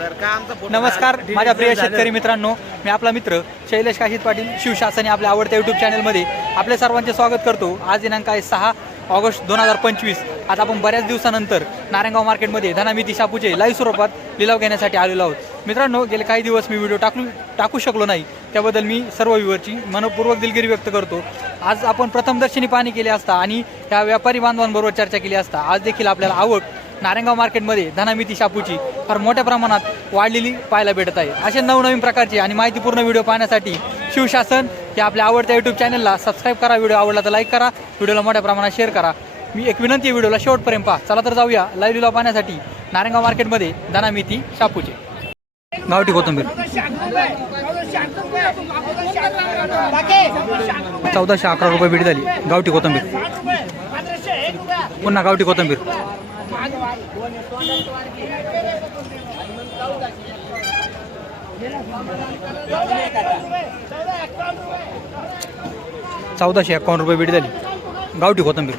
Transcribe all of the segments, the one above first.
नमस्कार माझ्या प्रिय शेतकरी मित्रांनो मी आपला मित्र शैलेश काशीत पाटील शिवशासन आपल्या आवडत्या युट्यूब चॅनलमध्ये आपले सर्वांचे स्वागत करतो. आज दिनांक आहे सहा ऑगस्ट दोन हजार पंचवीस. आज आपण बऱ्याच दिवसानंतर नारायणगाव मार्केटमध्ये धनामिती शापूचे लाईव्ह स्वरूपात लिलाव घेण्यासाठी आलेलो आहोत. मित्रांनो गेले काही दिवस मी व्हिडिओ टाकू टाकू शकलो नाही. त्याबद्दल मी सर्व व्ह्यूवरची मनपूर्वक दिलगिरी व्यक्त करतो. आज आपण प्रथमदर्शनी पाहणी केली असता आणि त्या व्यापारी बांधवांबरोबर चर्चा केली असता आज देखील आपल्याला आवक नारायणगाव मार्केटमध्ये धनामिती शापूची फार मोठ्या प्रमाणात वाढलेली पाहायला भेटत आहे. असे नवनवीन प्रकारचे आणि माहितीपूर्ण व्हिडिओ पाहण्यासाठी शिवशासन या आपल्या आवडत्या यूट्यूब चॅनलला सबस्क्राईब करा. व्हिडिओ आवडला तर लाईक करा. व्हिडिओला मोठ्या प्रमाणात शेअर करा. मी एक विनंती आहे व्हिडिओला शेवटपर्यंत पहा. चला तर जाऊया लाईव्ह लिलाव पाहण्यासाठी नारायणगाव मार्केटमध्ये धनामिती शापूचे. गावठी कोथंबीर. चौदाशे अकरा रुपये भेट झाली. गावठी कोथंबीर. पुन्हा गावठी कोथंबीर. चौदाशे एकावन्न रुपये बीड झाली. गावठी कोथंबीर.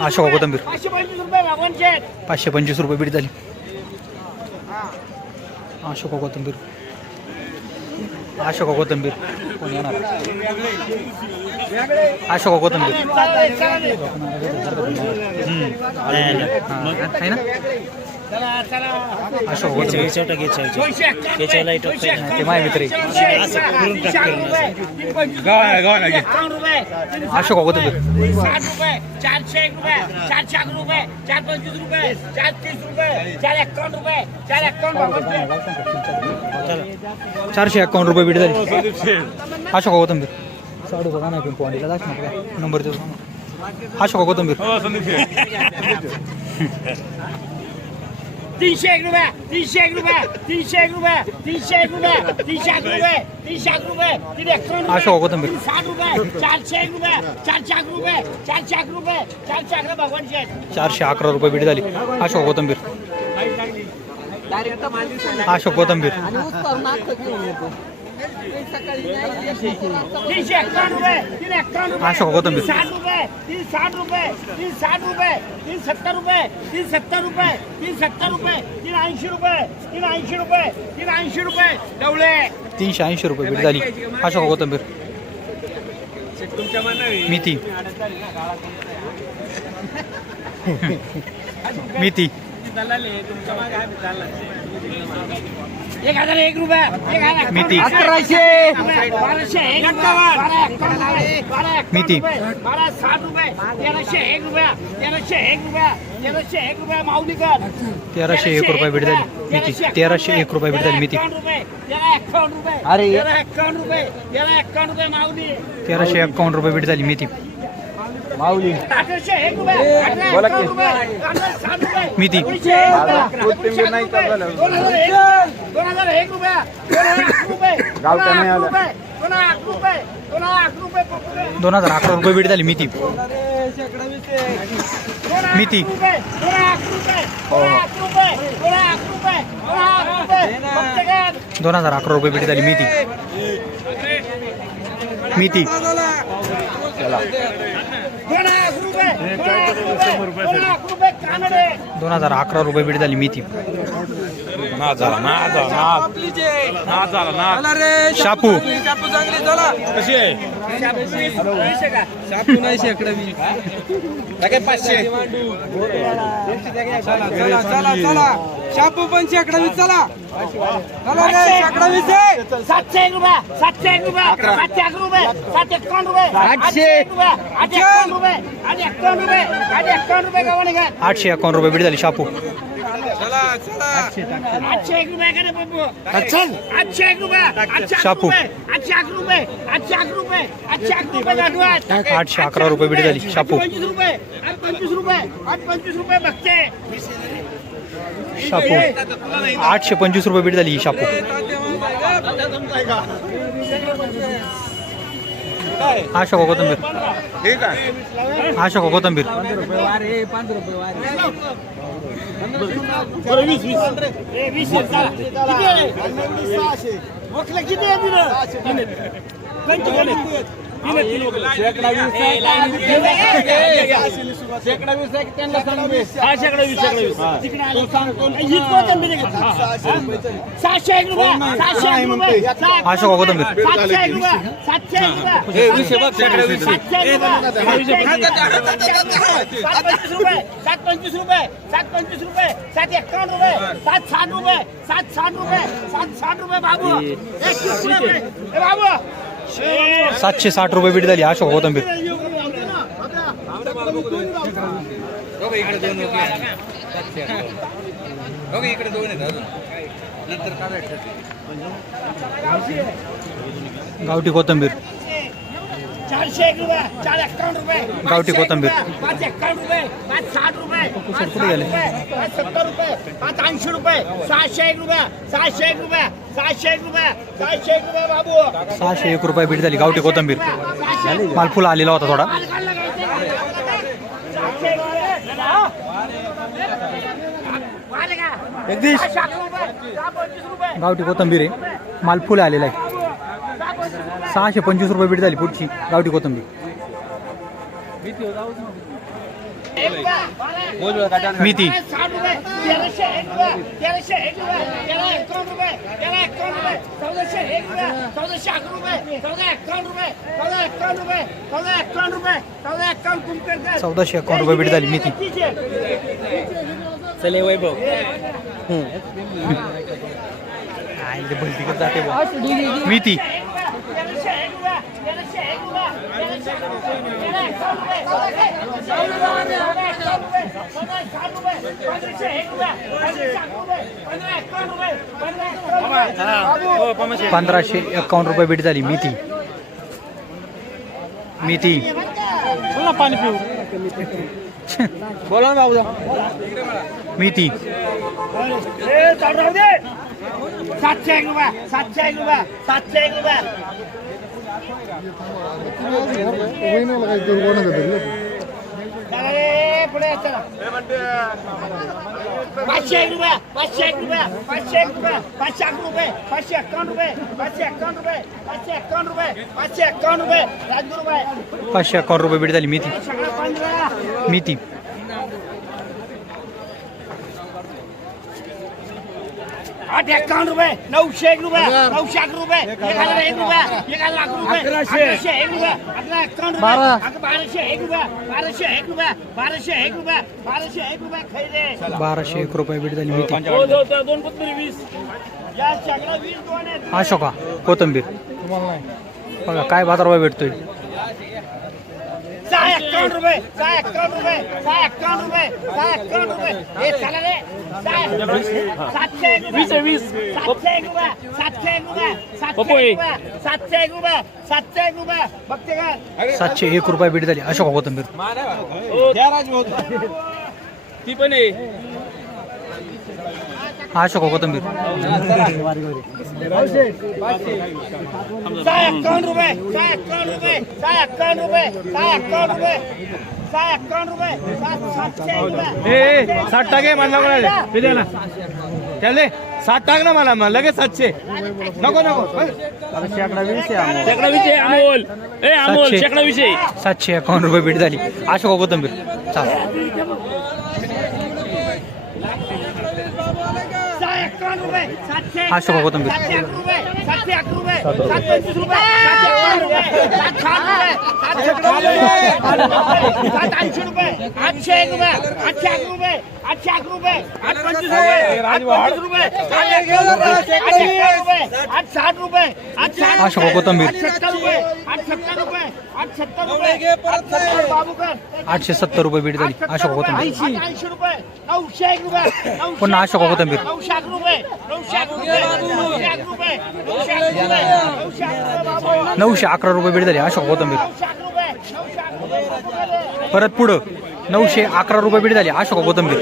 अशोक कोथंबीर. पाचशे पंचवीस रुपये भगवान पाचशे पंचवीस रुपये बीड झाली. अशोक कोथंबीर. अशोक कोथंबीर कोण येणार अशोक कोथंबीर हम्म. हां, आहे ना अशोक कोथंबीर दोनशे एकावन्न रुपये, ते माझे मित्र आहे. अशोक कोथंबीर साठ रुपये चारशे एक रुपये चारशे अकरा रुपये चार पंचवीस रुपये चार तीस रुपये चार एकावन्न रुपये चार एकावन्न भगवान शेठ चारशे एकावन्न रुपये बीड झाली अशोक कोथंबीर. साडू बघा नाही दाख ना नंबर देऊ अशोक कोथंबीर तीनशे एक रुपये तीनशे एक रुपये तीनशे एक रुपये तीनशे एक रुपये तीनशे अकरा रुपये तीनशे अकरा रुपये तीन अशोक कोथिंबीर. तीन साठ रुपये चारशे एक रुपये चारशे अकरा रुपये चारशे अकरा रुपये चारशे अकरा भगवान शेठ. चारशे अकरा रुपये बीड झाली. अशोक कोथंबीर. अशोक कोथंबीर. तीनशे रुपये तीन एकावन्न रुपये साठ रुपये तीन साठ रुपये तीन साठ रुपये तीन सत्तर रुपये तीन सत्तर रुपये तीन सत्तर रुपये तीन ऐंशी रुपये तीन ऐंशी रुपये तीन ऐंशी रुपये डवळे. तीनशे ऐंशी रुपये बीड झाली. अशोक कोथंबीर. मेथी. मेथी. एक हजार एक रुपये. एक हजार मेथी. अकराशे. बाराशे एक रुपये. बारा साठ रुपये तेराशे एक रुपये तेराशे एक रुपये तेराशे एक रुपये माऊलीकर तेराशे एक रुपये बीड झाली मेथी तेराशे एक रुपये. बीड झाली रुपये अरे. माऊली. तेराशे एकावन्न रुपये बीड झाली मेथी रुपये अठरा साठ रुपये मेथी. एकोणीसशे एक रुपये, एकोणीसशे आठ रुपये, दोन हजार अकरा रुपये बीड झाली. अकरा रुपये, दोन हजार अकरा रुपये बीड झाली मेथी मेथी दोन हजार अकरा रुपये दोन हजार अकरा रुपये दोन हजार अकरा रुपये कानडे दोन हजार अकरा रुपये बीड झाली मेथी शापू. पैसे का शापू पण शेकडा चला चला रे शेकडा सातशे एक रुपये सातशे एक रुपये सातशे अकरा रुपये सातशे एकावन्न रुपये आठशे रुपये आठशे एकावन्न रुपये आणि एकावन्न रुपये आणि एकावन्न रुपये गावाने घ्या आठशे एकावन्न रुपये बीड झाली शापू. चला चला. आठशे अकरा शापू. रुपये आठशे अकरा बीड झाली. शापू. शापू. आठशे पंचवीस रुपये बीड झाली ही शापू. अशोक कोथंबीर. अशोक कोथंबीर. बरं, वीस वीस. चला. किती आहे? सातशे एक रुपये सातशे एक रुपये सातशे एक रुपये सातशे एक रुपये सात पंचवीस रुपये सात पंचवीस रुपये सात पंचवीस रुपये सात एकावन्न रुपये सात साठ रुपये सात साठ रुपये सात साठ रुपये बाबू एक बाबू सातशे साठ रुपये बीट झाली अशोक कोथंबीर. गावठी कोथंबीर. गावठी कोथिंबीर. कुठे गेले? सत्तर रुपये पाच ऐंशी रुपये सहाशे एक रुपये सहाशे एक रुपये सहाशे एक रुपये सहाशे एक रुपये बाबू सहाशे एक रुपये बीट झाली. गावठी कोथंबीर. मालफुला आलेला होता थोडा. गावठी कोथंबीर आहे. मालफुल आलेला आहे. सहाशे पंचवीस रुपये बीट झाली पुढची गावठी कोथंबीर एक रुपये. माल आहे. मेथी चौदाशे एकावन्न रुपये चौदा एकावन्न रुपये चौदा एकावन्न रुपये चौदा एकावन्न पंधराशे एकावन्न रुपये बीट झाली मेथी मेथी पाणी पिऊ. बोला ना भाऊ मेथी. सातशे एक रुपये सातशे एक रुपये सातशे एक रुपये. पाचशे एक रुपये पाचशे एक रुपये पाचशे एक रुपये पाचशे अकरा रुपये पाचशे एकावन्न रुपये पाचशे एकावन्न रुपये पाचशे एकावन्न रुपये पाचशे एकावन्न रुपये पाचशे एकावन्न रुपये बीट झाली मेथी मेथी आठ एकावन्न रुपये नऊशे एक रुपये नऊशे अकरा रुपये एक हजार एक रुपये एक हजार अकरा रुपये अकराशे. एक रुपये अकरा एकावन्न रुपये बाराशे एक रुपये बाराशे एक रुपये बाराशे एक रुपये बाराशे एक रुपये खैरे बाराशे एक रुपये बीट झाली मेथी दोन पत्तरी वीस. या सगळं वीस दोन अशोका कोथंबीर. बघा काय बाजारभाव भेटतोय. एकावन्न रुपये सहा एकावन्न रुपये सहा एकावन्न रुपये सहा एकावन्न रुपये. हे चला रे सातशे एक सातशे एक रुपये सातशे एक रुपये सातशे एक रुपये सातशे एक रुपये सातशे एक रुपये. बघते का? सातशे एक रुपये बीट झाली. अशोका कोथंबीर. ती पण आहे. कोथंबीर. सात- सातशे एक रुपये साठ टाके पिले ना. त्याले साठ टाक ना मला लगेच सातशे. नको नको. शेकडा विषय अमोल. ए अमोल सातशे. शेकडा विषय सातशे एकावन्न रुपये बीट झाली. अशोका कोथंबीर. चाल सहा एकावन्न रुपये सातशे हा, शोभा कोथिंबीर. सातशे अकरा रुपये सातशे अकरा रुपये सात पंचवीस रुपये सातशे एकावन्न रुपये सात साठ रुपये सात सत्तर रुपये आठशे एक रुपये आठशे अकरा रुपये कोथिंबीर. आठशे सत्तर रुपये. बीट झाली. अशोका कोथंबीर. पुन्हा अशोका कोथिंबीर. नऊशे अकरा रुपये बीट झाली. अशोका कोथंबीर. परत पुढं. नऊशे अकरा रुपये बीट झाली. अशोका कोथंबीर.